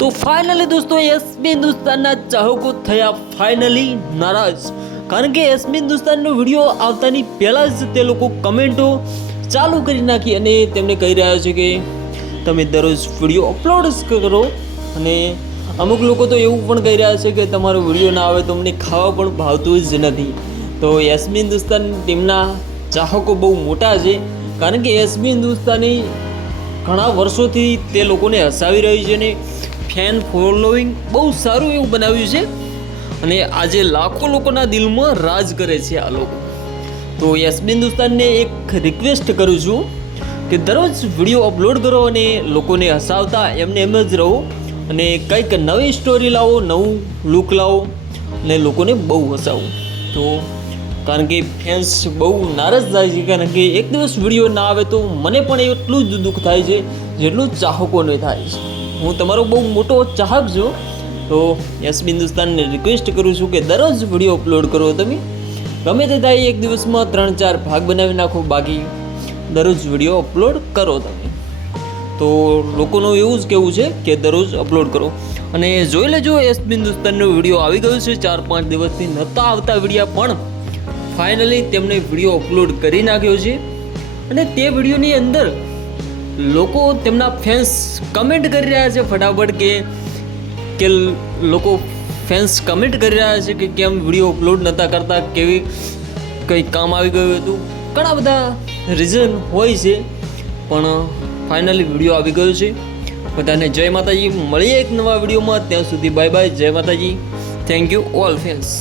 તો ફાઇનલી દોસ્તો એસબી હિન્દુસ્તાનના ચાહકો થયા ફાઇનલી નારાજ, કારણ કે એસબી હિન્દુસ્તાનનો વિડીયો આવતાની પહેલાં જ તે લોકો કમેન્ટો ચાલુ કરી નાખી અને તેમને કહી રહ્યા છે કે તમે દરરોજ વિડીયો અપલોડ કરો, અને અમુક લોકો તો એવું પણ કહી રહ્યા છે કે તમારો વિડીયો ના આવે તો અમને ખાવા પણ ભાવતું જ નથી. તો એસબી હિન્દુસ્તાન ટીમના ચાહકો બહુ મોટા છે, કારણ કે એસબી હિન્દુસ્તાની ઘણા વર્ષોથી તે લોકોને હસાવી રહી છે અને ફેન ફોલોઈંગ બહુ સારું એવું બનાવ્યું છે, અને આજે લાખો લોકોના દિલમાં રાજ કરે છે આ લોકો. તો એસબી હિન્દુસ્તાનને એક રિક્વેસ્ટ કરું છું કે દરરોજ વિડીયો અપલોડ કરો અને લોકોને હસાવતા એમને એમ જ રહો, અને કંઈક નવી સ્ટોરી લાવો, નવું લુક લાવો અને લોકોને બહુ હસાવો. તો કારણ કે ફેન્સ બહુ નારાજ થાય છે, કારણ કે એક દિવસ વિડીયો ના આવે તો મને પણ એટલું જ દુઃખ થાય છે જેટલું ચાહકોને થાય છે. હું તમારો બહુ મોટો ચાહક છું, તો એસબી હિન્દુસ્તાનને રિક્વેસ્ટ કરું છું કે દરરોજ વિડીયો અપલોડ કરો. તમે ગમે તે થાય એક દિવસમાં 3-4 ભાગ બનાવી નાખો, બાકી દરરોજ વિડીયો અપલોડ કરો તમે. તો લોકોનું એવું જ કહેવું છે કે દરરોજ અપલોડ કરો. અને જોઈ લેજો એસબી હિન્દુસ્તાનનો વિડીયો આવી ગયો છે. 4-5 દિવસથી નહોતા આવતા વિડીયો, પણ ફાઇનલી તેમણે વિડીયો અપલોડ કરી નાખ્યો છે, અને તે વિડીયોની અંદર લોકો તેમના ફેન્સ કમેન્ટ કરી રહ્યા છે ફટાફટ કે લોકો ફેન્સ કમેન્ટ કરી રહ્યા છે કે કેમ વિડીયો અપલોડ નહોતા કરતા, કેવી કંઈ કામ આવી ગયું હતું. ઘણા બધા રીઝન હોય છે, પણ ફાઇનલી વિડીયો આવી ગયો છે. બધાને જય માતાજી. મળીએ એક નવા વિડીયોમાં, ત્યાં સુધી બાય બાય. જય માતાજી. Thank you all fans.